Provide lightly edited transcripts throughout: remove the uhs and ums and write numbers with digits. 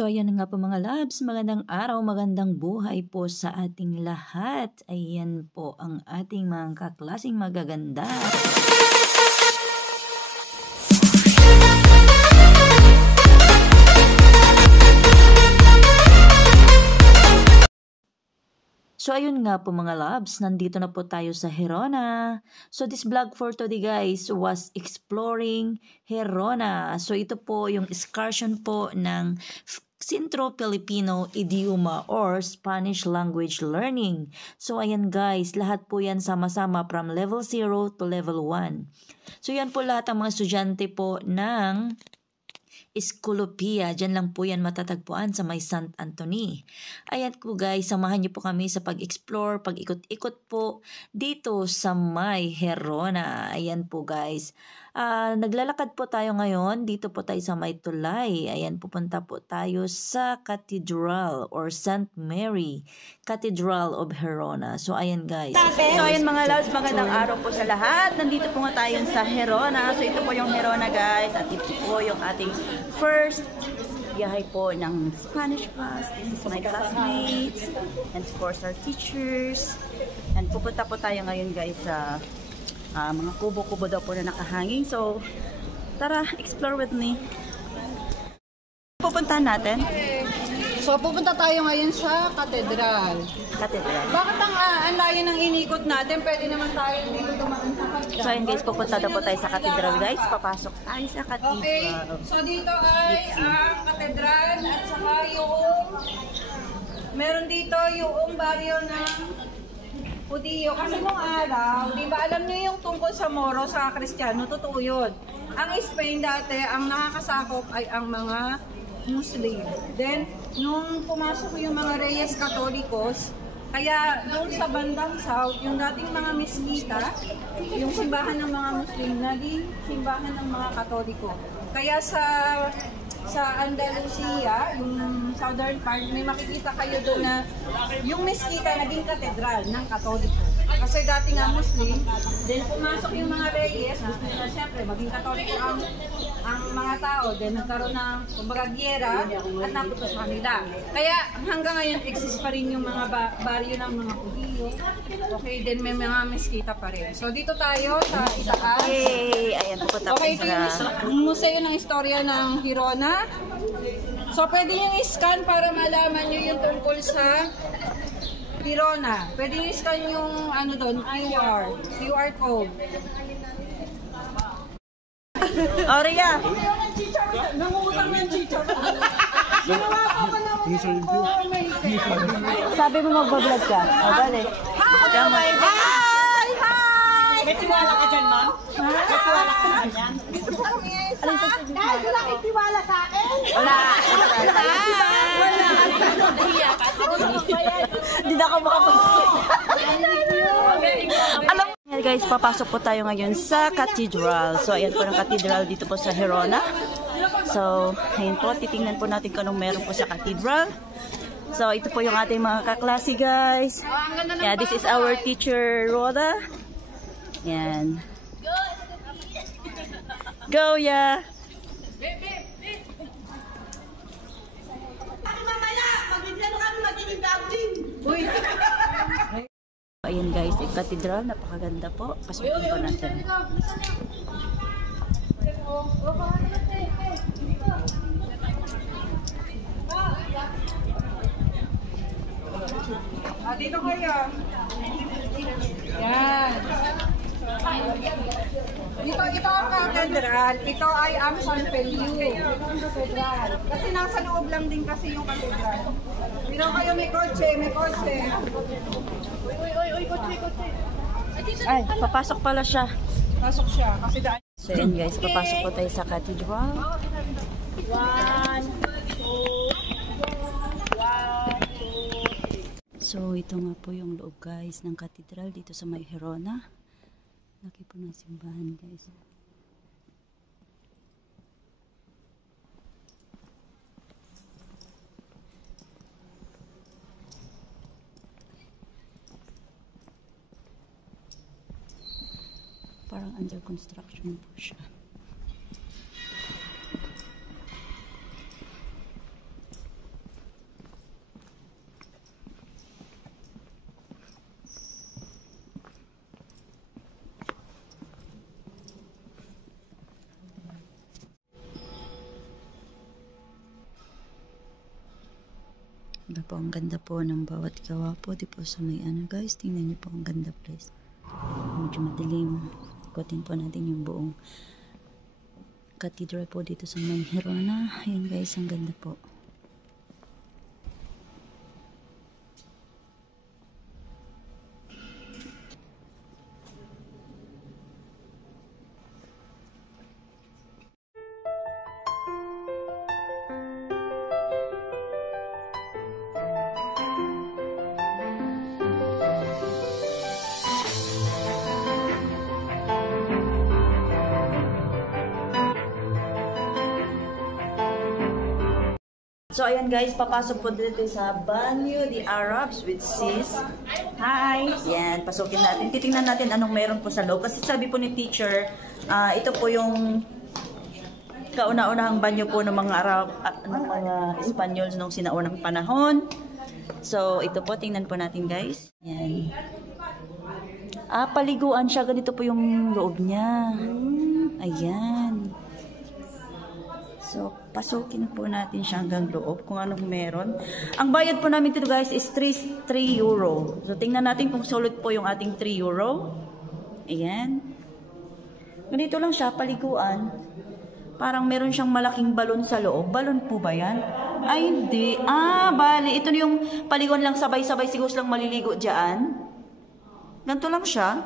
So ayan nga po mga loves, magandang araw, magandang buhay po sa ating lahat. Ayan po ang ating mga kaklaseng magaganda. So ayun nga po mga loves, nandito na po tayo sa Gerona. So this vlog for today guys was exploring Gerona. So ito po yung excursion po ng Centro Filipino Idioma or Spanish Language Learning. So ayan guys, lahat po yan sama-sama from level 0 to level 1. So yan po lahat ang mga estudyante po ng Escolopia. Diyan lang po yan matatagpuan sa may Sant Anthony. Ayan po guys, samahan niyo po kami sa pag-explore, pag-ikot-ikot po dito sa may Gerona. Ayan po guys. Naglalakad po tayo ngayon. Dito po tayo sa may tulay. Ayan, pupunta po tayo sa Cathedral or St. Mary Cathedral of Gerona. So ayan guys. So ayan mga loves, magandang araw po sa lahat. Nandito po nga tayo sa Gerona. So ito po yung Gerona guys. At ito po yung ating first biyahe po ng Spanish class. This is my classmates and of course our teachers. And pupunta po tayo ngayon guys sa mga kubo-kubo daw po na nakahanging. So tara, explore with me. Pupuntahan natin. So, pupunta tayo ngayon sa Katedral. Katedral. Bakit ang layo ng inikot natin? Pwede naman tayo dito dumaan sa Katedral. So, ayun guys, pupunta daw po tayo sa Katedral guys. Papasok tayo sa Katedral. Okay. So, dito ay ang Katedral at saka yung meron dito yung baryo ng Judío. Kasi nung araw, di ba alam niyo yung tungkol sa Moro, sa Kristiyano, totoo yun. Ang Spain dati, ang nakakasakop ay ang mga Muslim. Then, nung pumasok yung mga Reyes Katolikos, kaya doon sa bandang South, yung dating mga meskita, yung simbahan ng mga Muslim, naging simbahan ng mga Katoliko. Kaya sa Andalusia, yung southern part, may makikita kayo doon na yung meskita naging katedral ng Katoliko. Kasi dati nga Muslim, then pumasok yung mga Reyes, gusto nila siyempre maging Katoliko ang mga tao, then nagkaroon ng kumbaga giyera at naputos kanila. Kaya hanggang ngayon exist pa rin yung mga baryo ng mga Judío. Okay, then may mga meskita pa rin. So dito tayo sa itaas. Yay! Ayan, pupunta Okay, po ito yung museo ng istorya ng Gerona. So pwede nyo i-scan para malaman nyo yung tungkol sa Gerona. Pwede nyo i-scan yung ano doon, QR code. Aurea! Nangungutang ng chichar. Ginawa ko pa ng Sabi mo magbablog ka. O, bale. Hi! Hi! May tiwala ka dyan, ma'am? May tiwala ka ba dyan? Guys, wala kang tiwala sa akin? Wala! Hindi na ako Alam mo guys, papasok po tayo ngayon sa Cathedral. So, ayan po ang Cathedral dito po sa Gerona. So, ayan po, titingnan po natin kung anong meron po sa Cathedral. So, ito po yung ating mga kaklase guys. Yeah, this is our teacher, Rhoda. Yan. Go, yeah! Ayan guys, yung Cathedral, napakaganda po. Pasukin po natin. Dito kayo. Yan. Ito ang katedral. Ito ay ang San Feliu. Katedral. Kasi nasa loob lang din kasi yung katedral. Dito kayo, may kotse, may kotse. Uy, kotse. Ay, papasok pala siya. Pasok siya. Kasi daan. So yan guys, papasok po tayo sa Cathedral. 1, 2. So ito nga po yung loob guys ng Cathedral dito sa may Gerona. Laki po ng simbahan guys. Parang under construction po siya. Diba po, ang ganda po ng bawat gawa po. Di po sa may ano guys, tingnan niyo po, ang ganda place. Medyo madilim. Ikutin po natin yung buong cathedral po dito sa may Hirona. Ayan guys, ang ganda po. So, ayan guys, papasok po dito sa Banyo the Arabs with sis. Hi! Yan, pasukin natin. Titingnan natin anong meron po sa loob. Kasi sabi po ni teacher, ito po yung kauna-unahang banyo po ng mga Arab at ng mga Espanyols nung sinaunang panahon. So, ito po, tingnan po natin guys. Yan. Paliguan siya. Ganito po yung loob niya. Ayan. So, pasukin po natin siya hanggang loob kung anong meron. Ang bayad po namin dito guys is 3 euro. So, tingnan natin kung solid po yung ating 3 euro. Ayan. Ganito lang siya, paliguan. Parang meron siyang malaking balon sa loob. Balon po ba yan? Ay, hindi. Bali. Ito yung paliguan lang sabay-sabay. Siguro lang maliligo dyan. Ganito lang siya.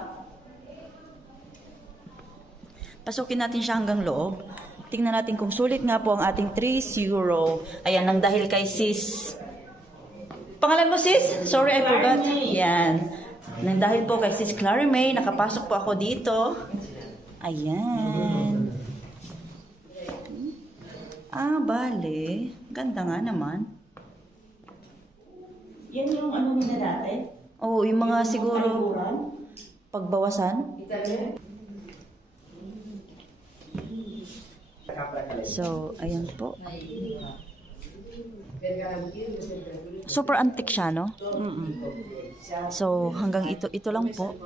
Pasukin natin siya hanggang loob. Tingnan natin kung sulit nga po ang ating 3 euro. Ayan, nang dahil kay sis. Pangalan mo sis? Sorry, I forgot. Yan. Nang dahil po kay sis Clary May, nakapasok po ako dito. Ayan. Bale. Ganda nga naman. Yan yung ano nila dati? Oo, yung mga siguro pagbawasan. So, ayan po. Super antique siya, no? So, hanggang ito lang po.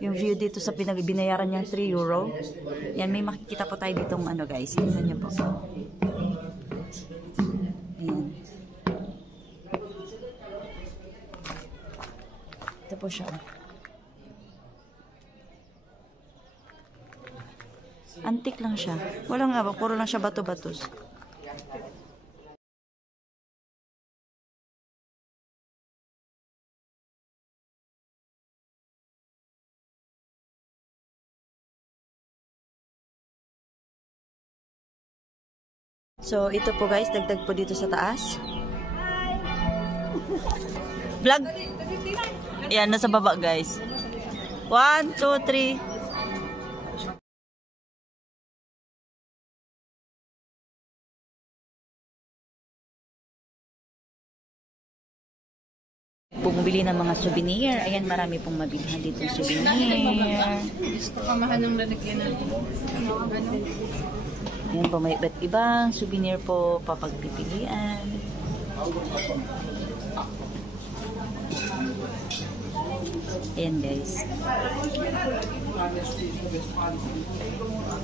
Yung view dito sa binayaran niya 3 euro. Yan, may makikita po tayo ditong ano guys. Tingnan niyo po. Ayan. Ito po siya. Antique lang siya. Walang puro lang siya bato-batos. So, ito po guys, dagdag po dito sa taas. Vlog. Yan, nasa baba guys. 1, 2, 3. Bumili ng mga souvenir. Ayan, marami pong mabilhan dito souvenir. Gusto ka mahal ng lalagyan natin. Ayan po, may iba't ibang souvenir po papagpipilian. Ayan guys.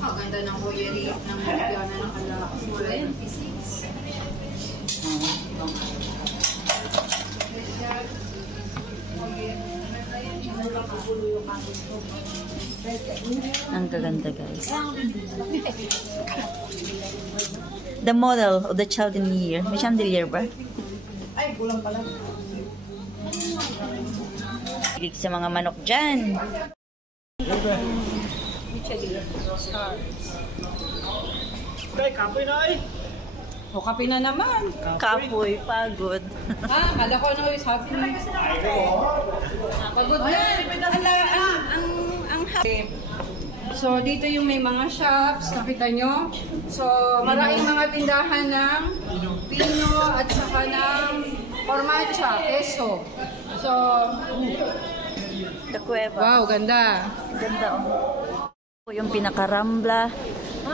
Ang ganda ng joyery ng Mariana ng kulay ng physics. Ang gaganda guys. The model of the chandelier. May chandelier ba? Ay, kulang pala. Higig sa mga manok dyan. Kay kapoy na ay. O, kape na naman. Kapoy, pagod. Kala ko ano is happy. Pagod na. Ang happy. So, dito yung may mga shops, nakita nyo. So, maraming mga tindahan ng pino at saka ng formacha, queso. So, The Cueva. wow, ganda. Ganda oh. Yung pinaka-Rambla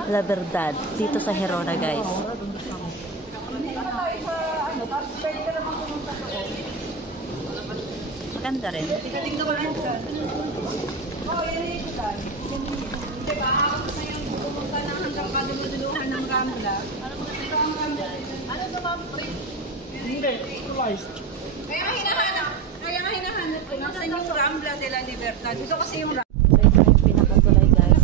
La Verdad dito sa Hirona guys. Maganda rin. Tingnan ko lang ito. Oo, yan ito tayo. Diba, ako sa yung pumunta ng hanggang kaduluduluhan ng Rambla. Ano ba ito ang Rambla? Ano ito, ma'am? Hindi. Kaya nga hinahanap ko. Nasaan yung Rambla de la Libertad? Dito kasi yung Rambla. So ito yung pinakatulay guys.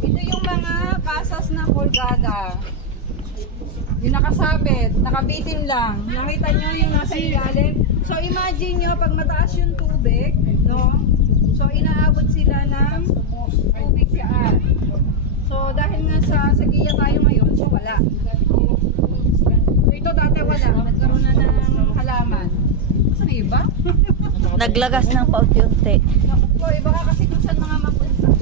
Ito yung mga kasas na kolgada. Yung nakasabit, nakabitin lang. Nakita nyo yung nasa ilalim. So imagine nyo pag mataas yung tubig, no? So inaabot sila ng tubig yan. So dahil nga sa Sagiya tayo ngayon, so wala. So ito dati wala, nagkaroon na ng halaman. Saan na iba? Naglagas ng paunti-unti. So iba ka kasi kung saan mga mapunta.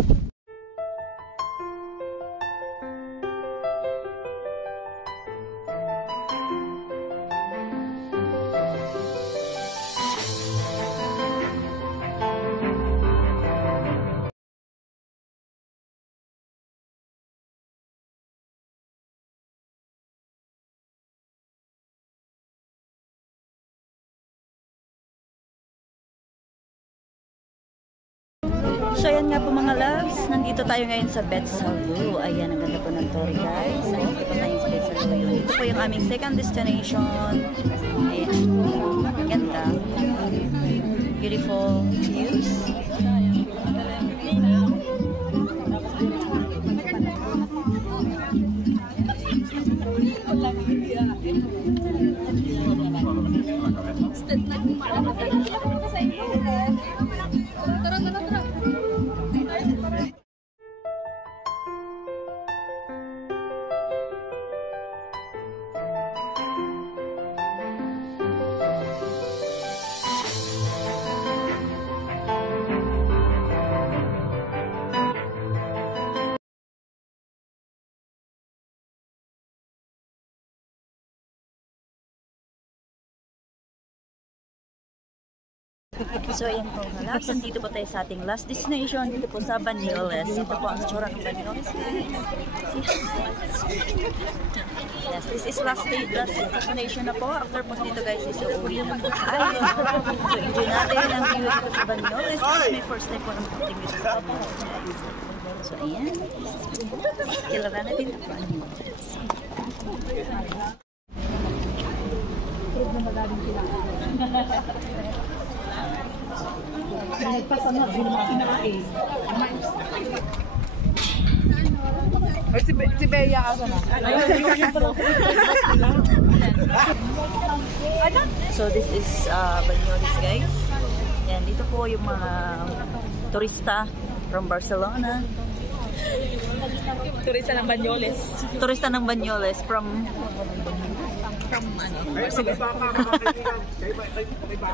So ayan nga po mga loves, nandito tayo ngayon sa Betsalu. Ayan, ang ganda po ng tour guys. Nandito po tayo sa Betsalu yun. Ito po yung aming second destination. Ayan, ganda. Beautiful views. So ayan po mga loves, nandito po tayo sa ating last destination, dito po sa Banyoles. Ito po ang tsura ng Banyoles guys. Yes, this is last destination na po. After po dito guys is uuwi na po sa island. So enjoy natin ang view dito sa Banyoles. This is my first time po ng punting dito sa Banyoles. So ayan, kilala natin ang Banyoles. Nagpasanod, hindi naman kinain. Si Bea ka na. So this is Banyoles guys. Yan, dito po yung mga turista from Barcelona. Turista ng Banyoles. Turista ng Banyoles from ano?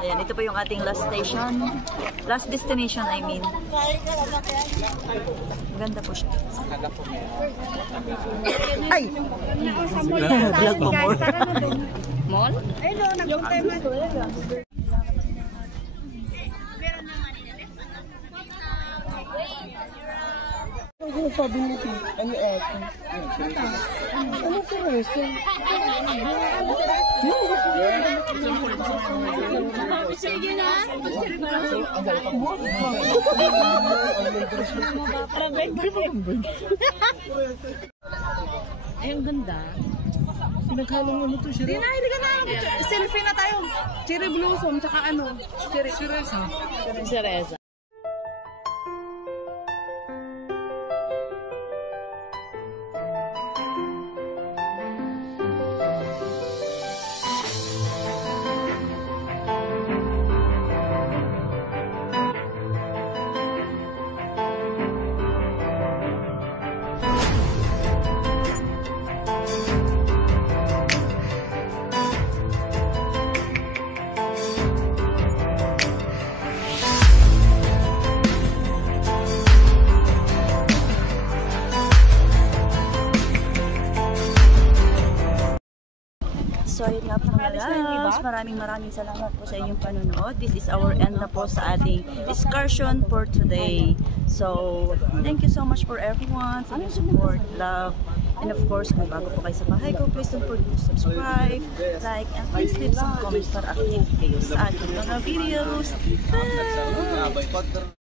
Ayan, ito po yung ating last station. Last destination, I mean. Maganda po siya. Ay! Vlog po more. Mall? Hello, nagpunta Sabi mo, ano ate? Ano si Reza? Ay, ang ganda. Pinaghalong ano to, Shira? Hindi ka na. Selfie na tayo. Cherry blossom, tsaka ano? Cherry. Si Reza. So yun nga po mga loves, maraming salamat po sa inyong panonood. This is our end na po sa ating excursion for today. So, thank you so much for everyone, for your support, love, and of course, kung bago po kayo sa bahay ko, please don't forget to subscribe, like, and please leave some comments para update kayo sa ating mga videos. Bye!